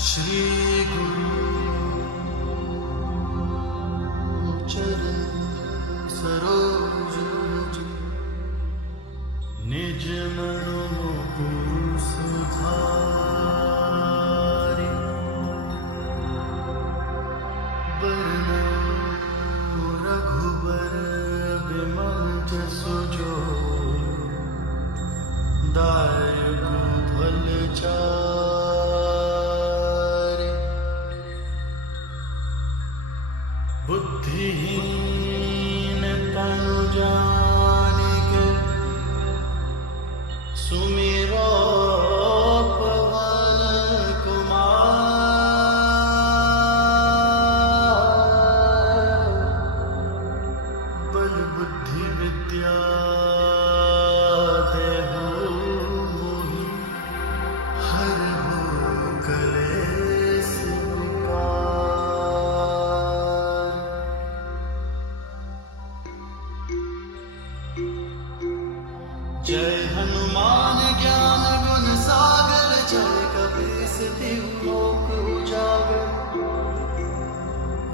श्री गुरु चरण सरोज रज निज मनो गुरु सुधारि बरनउँ रघुबर बिमल जसु जो दायकु फल चारि बुद्धिहीन तनु जानिके सुमिरो पवन कुमार बल बुद्धि विद्या देहु मोहि हरहु कलेस विकार। जय हनुमान ज्ञान गुण सागर जय कपीस तिहु लोक उजागर।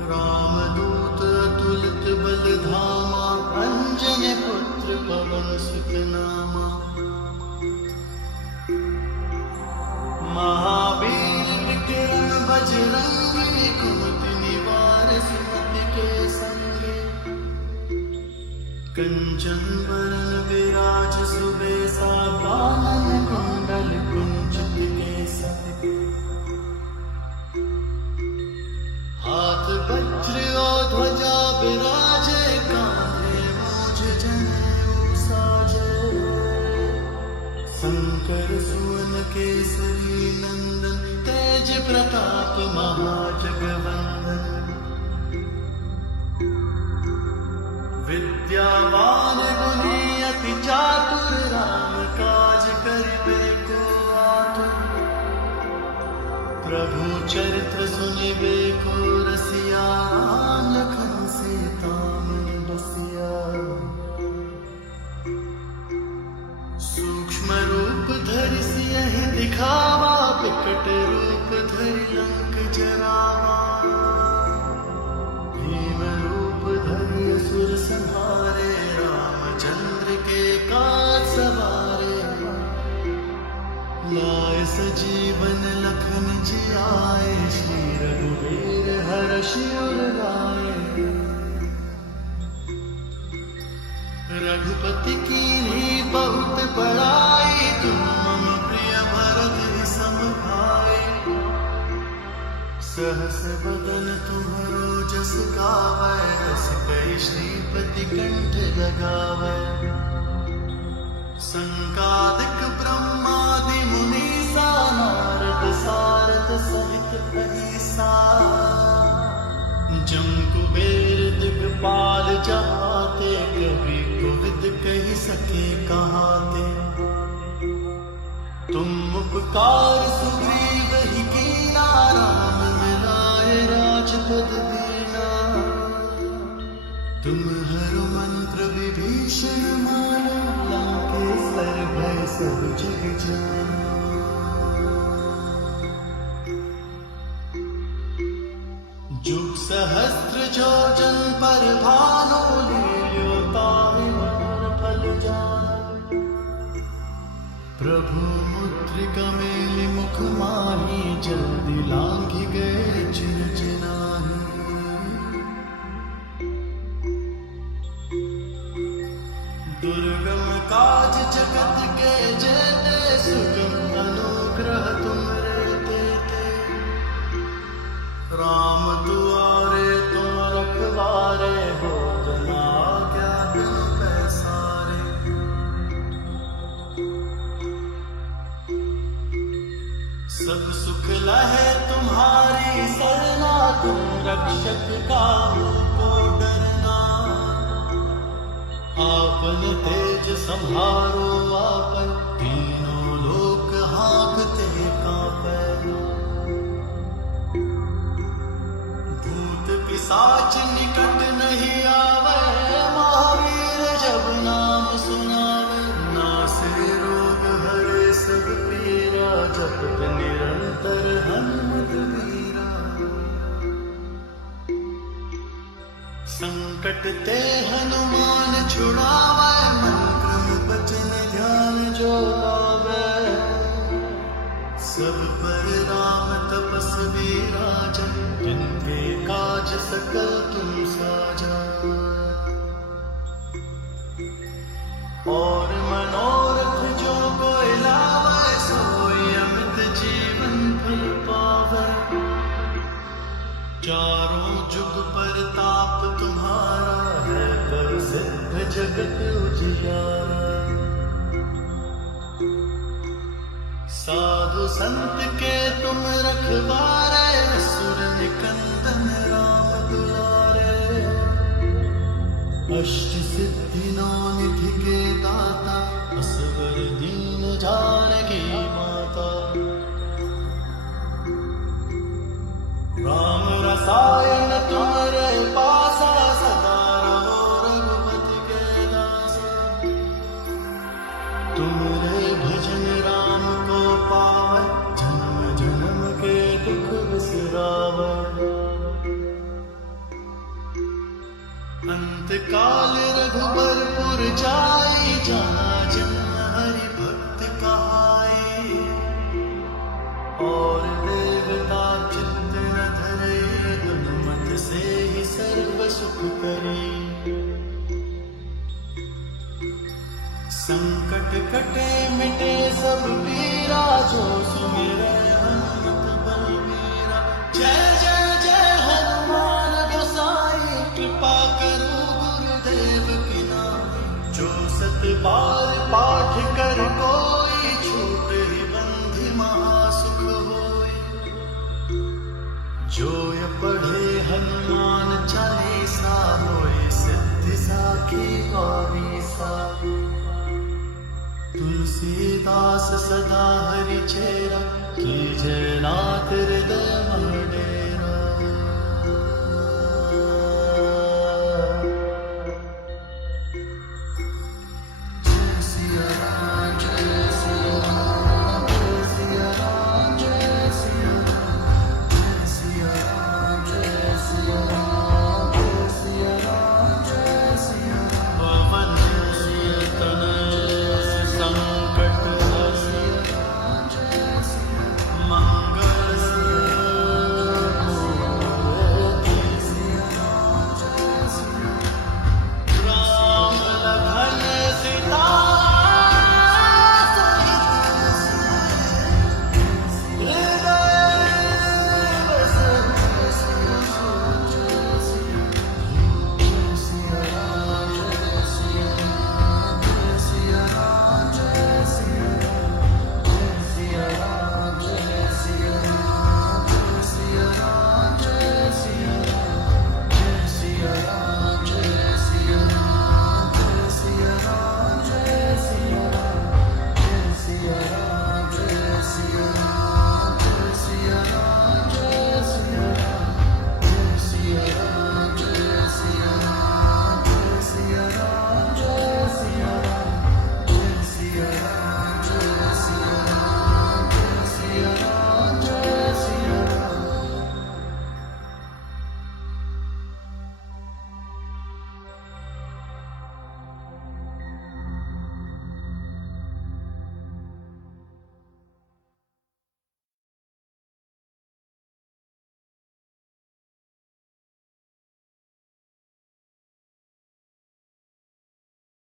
रामदूत अतुलित बल धामा अंजनी पुत्र पवन सुत नामा। महावीर विक्रम बजरंगी कुमति निवार सुमति के संगे। कंचन बरन विराज सुबेसा कानन कुंडल कुंचित केसा। हाथ वज्र और ध्वजा विराजे कांधे मूझ जनेऊ साजे। शंकर सुवन केसरी नंदन तेज प्रताप महाजगवंदन। विद्यावान गुणी अति चातुर राम काज करिबे को आतुर। प्रभु चरित्र सुनिबे को रसिया राम लखन सीता मन बसिया। सूक्ष्म रूप धरि सियहि दिखावा विकट रूप धरि लंक जरावा। भीम रूप धरि असुर संहारे रामचंद्र के काज सवारे। लाए सजीवन लखन जियाए श्री रघुवीर हर्षि उर लाए। रघुपति कीन्ही बहुत बड़ाई तुम मम प्रिय भरत सम भाई। सहस बदन तुम्हरो जस गावै रस कई श्रीपति कंठ लगावै। संकादिक ब्रह्मादि मुनीसा नारद सारद सहित अहिसा। जम कुबेर दिगपाल जहाते कवि कोविद कहि सके कहाते। तुम उपकार सुग्रीव ही कीना राम मिलाए राजपद दीना। तुम्हरो मंत्र विभीषण माना लंकेश्वर भय सब जग जाना। जुग सहस्त्र जोजन पर भानु लील्यो ताहि मधुर फल जानु। प्रभु मुद्रिका मेलि मुख माहि जल्दी लांघि गए चिर चिनाहि। दुर्गम काज जगत के जेते सुगम अनुग्रह तुमरे तेते। राम दुआरे तुम रखवारे हो जना आज्ञा बिनु पैसारे। सब सुख लहे तुम्हारी सरना तुम रक्षक काहू को डरना। आपन तेज संहारो आपन तीनों लोक हाँकते कांपै। भूत पिशाच निकट नहीं आवे महावीर जब नाम सुनावे। नासे रोग हरे सब पीरा जपत निरंतर हनुमत संकट ते हनुमान छुड़ावे, मन क्रम बचन ध्यान जो लावे। सब पर राम तपस्वी राजा, जिनके काज सकल तुम साजा। और मनोरथ जो कोई लावे, सोई अमित जीवन फल पावे। चारों जुग पर ताप तुम्हारा है, प्रसिद्ध जगत उजियारा। साधु संत के तुम रखवारे, असुर निकंदन राम दुलारे। अष्ट सिद्धि नौ निधि के दाता, असवर दीन जानकी माता। राम रसायन तुम्हारे पासा, सदा रहो रघुपति के दासा। तुम्हारे भजन राम को पावै, जन्म जन्म के दुख बिसरावै। अंत काल रघुबरपुर जाई, जहाँ जन्म हरि भक्त कहाई। और देवता चित्त न धरे, हनुमत से ही सर्व सुख करे। संकट कटे मिटे सब पीरा, जो सुमिरै हनुमत बलबीरा। जय जय जय हनुमान गोसाई, कृपा करो गुरुदेव की नाई। जो सत बार पाठ कर कोई, छूटे बंधि महासुख होई। जो ये पढ़े हनुमान चालीसा, होए सिद्धि साखी गौरीसा। तुलसीदास सदा हरि चेत